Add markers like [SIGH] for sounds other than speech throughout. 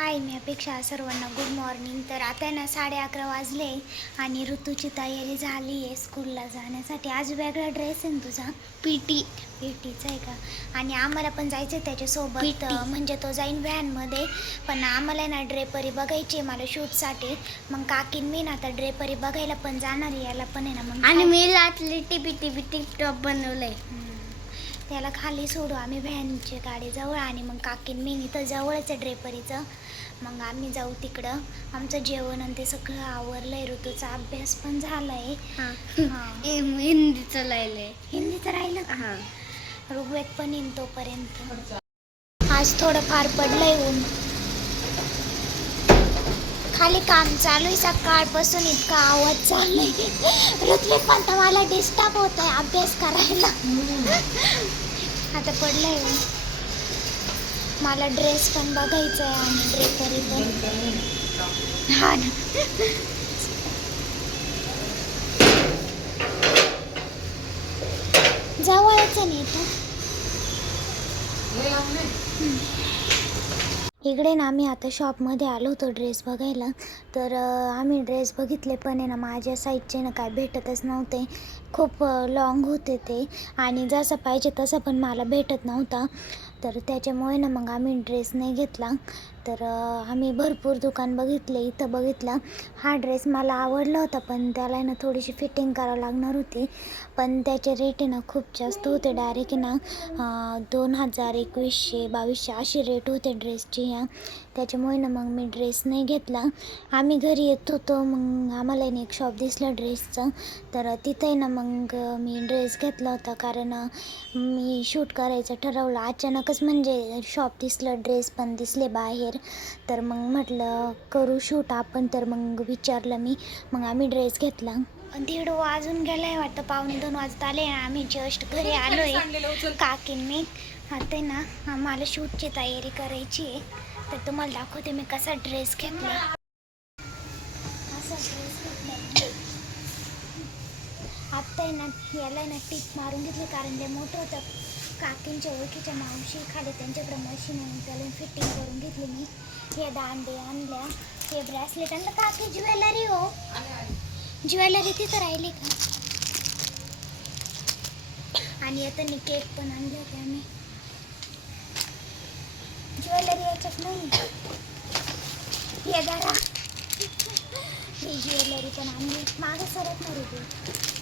हाय मी अपेक्षा सर्वांना good morning तर आता आहे ना साडे अकरा वाजले आणि ऋतूची तयारी झाली आहे स्कूलला जाण्यासाठी. आज वेगळा ड्रेस आहे ना तुझा? पी टी पी टीचा आहे का? आणि आम्हाला पण जायचं आहे त्याच्यासोबत. म्हणजे तो जाईन व्हॅनमध्ये पण आम्हाला आहे ना ड्रेपरी बघायची आहे मला शूटसाठी मग काकीन मी ना आता ड्रेपरी बघायला पण जाणार आहे. याला पण आहे ना मग आणि मी लाटली टिपी टिपी टिप टॉप बनवलंय. हम्म. त्याला खाली सोडू आम्ही व्हॅनच्या गाडीजवळ आणि मग काकीन मी इथं जवळच आहे ड्रेपरीचं मग आम्ही जाऊ तिकडं. आमचं जेवण आणि ते सगळं आवरलं आहे ऋतूचा. अभ्यास पण झाला आहे हा. हिंदीचं लायलंय हिंदीचं राहिलं का? हा. ऋग्वेद पण येईन तोपर्यंत. आज थोडं फार पडलंय ऊन. खाली काम चालू आहे. सकाळपासून इतका आवाज चाललाय. ऋत्विक पण मला डिस्टर्ब होत आहे अभ्यास करायला. आता पडलंय ऊन. मला ड्रेस पण बघायचा आहे आणि ड्रेपरी पण. हा ना. जवळच नाही ना इकडे ना आम्ही आता शॉपमध्ये आलो होतो ड्रेस बघायला. तर आम्ही ड्रेस बघितले पण आहे ना माझ्या साईजचे ना काय भेटतच नव्हते. खूप लॉंग होते ते. आणि जसं पाहिजे तसं पण मला भेटत नव्हता. तर त्याच्यामुळे ना मग आम्ही ड्रेस नाही घेतला. तर आम्ही भरपूर दुकान बघितले. इथं बघितला. हा ड्रेस मला आवडला होता पण त्याला आहे ना थोडीशी फिटिंग करावं लागणार होती. पण त्याचे रेट आहे ना खूप जास्त होते. डायरेक्ट ना दोन हजार एकवीसशे बावीसशे असे रेट होते ड्रेसचे ह्या त्याच्यामुळे ना मग मी ड्रेस नाही घेतला. आम्ही घरी येत होतो मग आम्हाला आहे ना एक शॉप दिसलं ड्रेसचं तर तिथे आहे ना मग मी ड्रेस घेतला होता कारण मी शूट करायचं ठरवलं. अचानकच म्हणजे शॉप दिसलं ड्रेस पण दिसले बाहेर. तर मग म्हटलं करू शूट आपण. तर मग विचारलं मी मग आम्ही ड्रेस घेतला. दीड वाजून गेलाय वाटतं पावणे दोन वाजता आले आम्ही जस्ट घरी आलोय. काकीन मी आता आहे ना आम्हाला शूटची तयारी करायची आहे. तर तुम्हाला दाखवते मी कसा ड्रेस घेतला. असा ड्रेस घेतला? आत्ता आहे ना याला आहे ना टीप मारून घेतली कारण ते मोठं होतं. काकींच्या ओळखीच्या मावशी खाली त्यांच्याकडे मशीन आहे मग त्याला फिटिंग करून घेतली मी हे दांडे आणल्या हे ब्रेसलेट आणलं. काकी ज्वेलरी हो. ज्वेलरी तिथं राहिली का? आणि आता मी केक पण आणले होते आम्ही. ज्वेलरी याच्यात नाही. हे जरा ही ज्वेलरी पण आणली. मागे सरत नाही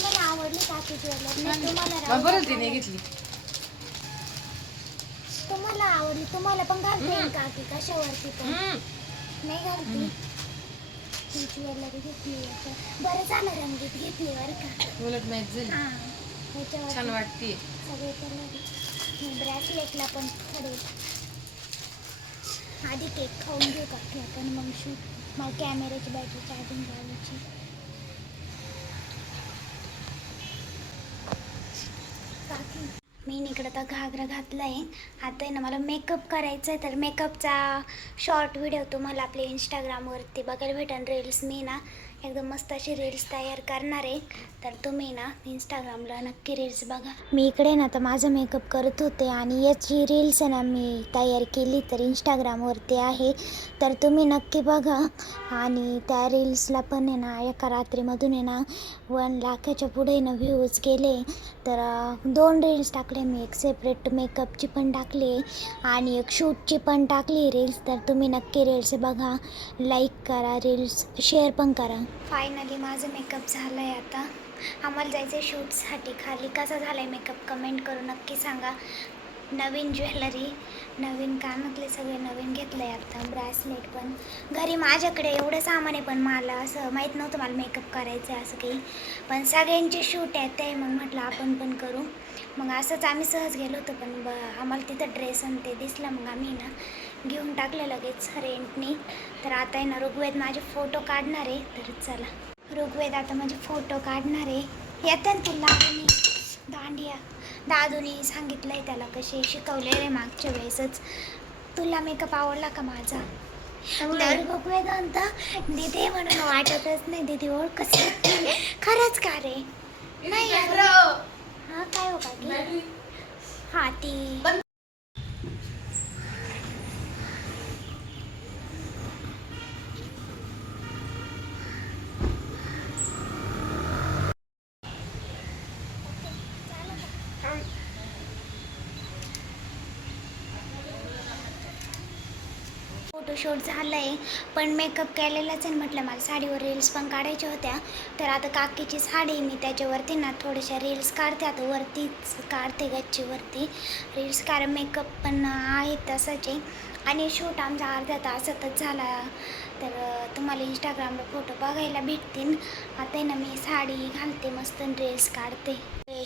तुम्हाला आवडली का ती ज्वेलरी? तुम्हाला बरं. तिने घेतली. तुम्हाला आवडली तुम्हाला पण घालते येईल का की कशावरती पण? नाही घालती? ज्वेलरी घेतली. बरं झालं रंगीत घेतली बरं का. उलट मॅच झाली. हां ह्याच्यावर छान वाटते सगळे कलर ब्रॅसलेटला पण थोडे आधी केक खाऊन घेऊ का? की आपण मग शूट मग कॅमेऱ्याची बॅटरी चार्जिंग लावायची मी इकडं तर घागरा घातला आहे आता आहे ना मला मेकअप करायचा आहे तर मेकअपचा शॉर्ट व्हिडिओ तुम्हाला आपल्या इंस्टाग्रामवरती बघायला भेटेल रील्स मी ना. एकदम मस्त अशी रील्स तयार करणार आहे. तर तुम्ही ना इंस्टाग्रामला नक्की रील्स बघा. मी इकडे ना तर माझा मेकअप करत होते आणि याची रील्स आहे ना मी तयार केली तर इंस्टाग्रामवरती आहे. तर तुम्ही नक्की बघा. आणि त्या रील्सला पण आहे ना एका रात्रीमधून आहे ना वन लाखाच्या पुढे ना व्ह्यूज केले तर दोन रील्स टाकले मी. एक सेपरेट मेकअपची पण टाकली आणि एक शूटची पण टाकली रील्स तर तुम्ही नक्की रील्स बघा. लाईक करा रील्स शेअर पण करा. फायनली माझं मेकअप झालं आहे आता. आम्हाला जायचं आहे शूटसाठी. खाली कसा झाला आहे मेकअप कमेंट करून नक्की सांगा. नवीन ज्वेलरी नवीन कानातले सगळे नवीन घेतलं आहे आता. ब्रॅसलेट पण. घरी माझ्याकडे एवढं सामान आहे पण मला असं माहीत नव्हतं मला मेकअप करायचं आहे असं काही. पण सगळ्यांचे शूट आहेत ते. मग म्हटलं आपण पण करू. मग असंच आम्ही सहज गेलो होतो पण ब आम्हाला तिथं ड्रेस आणि ते दिसलं. मग आम्ही ना घेऊन टाकलं लगेच. रेंटनी तर आता आहे ना ऋग्वेद माझे फोटो काढणार आहे. तर चला. ऋग्वेद आता माझे फोटो काढणार आहे. येते ना तुला दादूनी दांडिया. दादूनी सांगितलं आहे त्याला कसे शिकवले रे मागच्या वेळेसच. तुला मेकअप आवडला का माझा? तर ऋग्वेद म्हणता दिदी म्हणून वाटतच नाही. दिदी ओळखच नाही. खरंच का रे? नाही. हा काय हो का की फोटोशूट झालं आहे पण मेकअप केलेलाच आहे म्हटलं मला. साडीवर रील्स पण काढायच्या होत्या. तर आता काकीची साडी मी त्याच्यावरती ना थोड्याशा रील्स काढते. आता वरतीच काढते गच्चीवरती रील्स कारण मेकअप पण आहे तसंच आहे. आणि शूट आमचा अर्धा तासातच झाला. तर तुम्हाला इंस्टाग्रामला फोटो बघायला भेटतील. आता आहे ना मी साडी घालते मस्त रील्स काढते.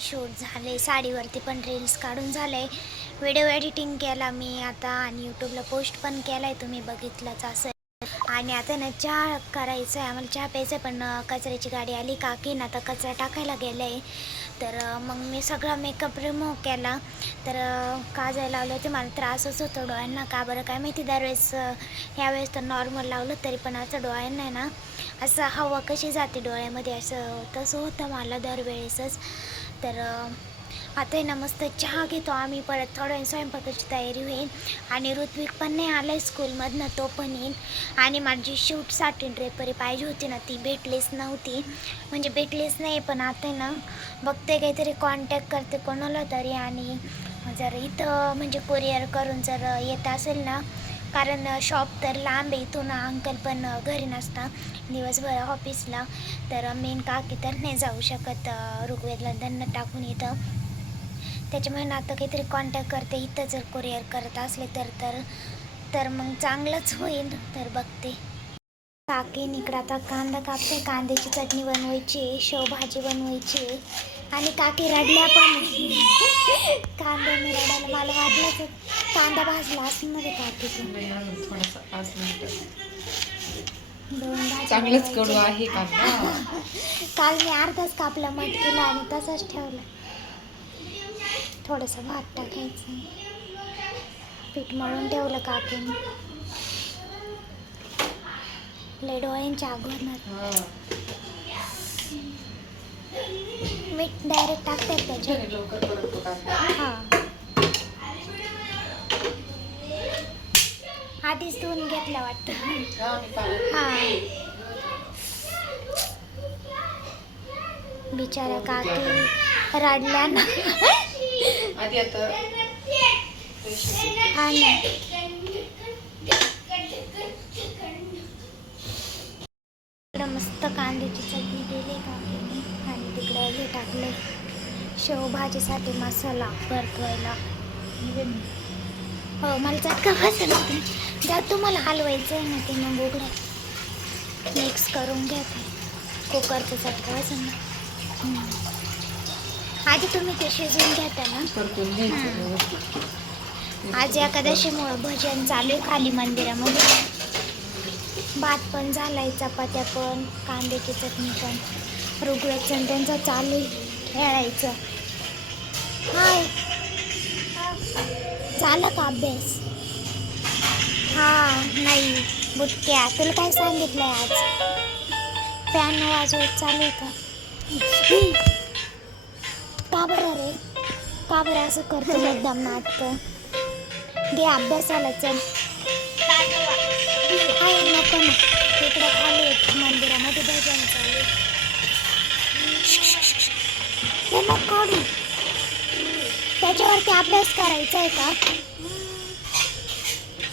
शूट झाले साडीवरती पण रील्स काढून झाले व्हिडिओ एडिटिंग केला मी आता आणि यूट्यूबला पोस्ट पण केला आहे तुम्ही बघितलंच असं आणि आता ना चहा करायचं आहे आम्हाला चहा प्यायचं आहे पण कचऱ्याची गाडी आली काकीन. आता कचरा टाकायला गेलं आहे तर मग मी सगळा मेकअप रिमूव्ह केला. तर का काजळ लावलं होते. मला त्रासच होतो डोळ्यांना. का बरं काय माहिती? दरवेळेस ह्यावेळेस तर नॉर्मल लावलं तरी पण असं डोळ्यांना आहे ना असं हवा कशी जाते डोळ्यामध्ये? असं तसं होतं मला दरवेळेसच. तर आता आहे ना मस्त चहा घेतो आम्ही परत थोड्या स्वयंपाकाची तयारी होईल. आणि ऋत्विक पण नाही आला आहे स्कूलमधनं तो पण येईल. आणि माझी शूटसाठी ड्रेपरी पाहिजे होती ना ती भेटलीच नव्हती. म्हणजे भेटलीच नाही पण आता आहे ना बघते काहीतरी कॉन्टॅक्ट करते कोणाला तरी. आणि जर इथं म्हणजे कुरिअर करून जर येत असेल ना कारण शॉप तर लांब आहे इथून अंकल पण घरी नसता दिवसभर ऑफिसला तर मेन काकी तर नाही जाऊ शकत ऋग्वेदला त्यांना टाकून इथं. त्याच्यामुळे ना आता काहीतरी कॉन्टॅक्ट करते इथं जर कुरिअर करत असले तर तर तर मग चांगलंच होईल. तर बघते. काकी इकडं आता कांदा कापते. कांद्याची चटणी बनवायची आहे शेवभाजी बनवायची. आहे आणि काकी रडल्या पण. रडायला मला वाटलंच. कांदा भाजला मिनिटं दोन भाज्या चांगलंच कडू. आहे कांदा. [LAUGHS] काल मी अर्धाच कापला मटकीला आणि तसाच ठेवला. थोडंसं भात टाकायचं. पीठ मळून ठेवलं काकीने. लय डोळ्यांच्या हा. मीठ डायरेक्ट टाकतात त्याच्यात. हां. आधीच धुवून घेतला वाटतं. हा, बिचारा काकी रडल्या ना. हा ना. मस्त कांद्याची चटणी केली काकीने आणि तिकडे हे टाकले शेवभाजीसाठी मसाला परतवायला. हो मला चटका बसला जर तुम्हाला हलवायचं आहे ना ते मग उघडा. मिक्स करून घ्या ते कुकरचं चटका बसेल ना. आधी तुम्ही ते शिजवून घेता ना. आज एकादशीमुळं भजन चालू आहे खाली मंदिरामध्ये. भात पण झालाय चपात्या पण कांद्याची चटणी पण. ऋग्वेदचं त्यांचं चालू खेळायचं. हाय. झालं का अभ्यास. हा नाही बुटक्या. तुला काय सांगितलंय आज? फॅन वाजवत चालू आहे का? का बरं रे. का बरं असं करतो एकदम नाटक. घे अभ्यासाला चल. काय नको ना. तिकडे खाली मंदिरामध्ये. भजन चालू ते काढू. त्याच्यावरती अभ्यास करायचा आहे का?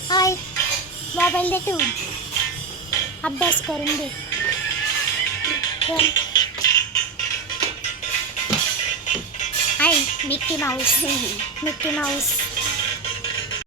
हाय मोबाईल दे ठेवून. अभ्यास करून दे. आहे मिक्की माऊस मिक्की माऊस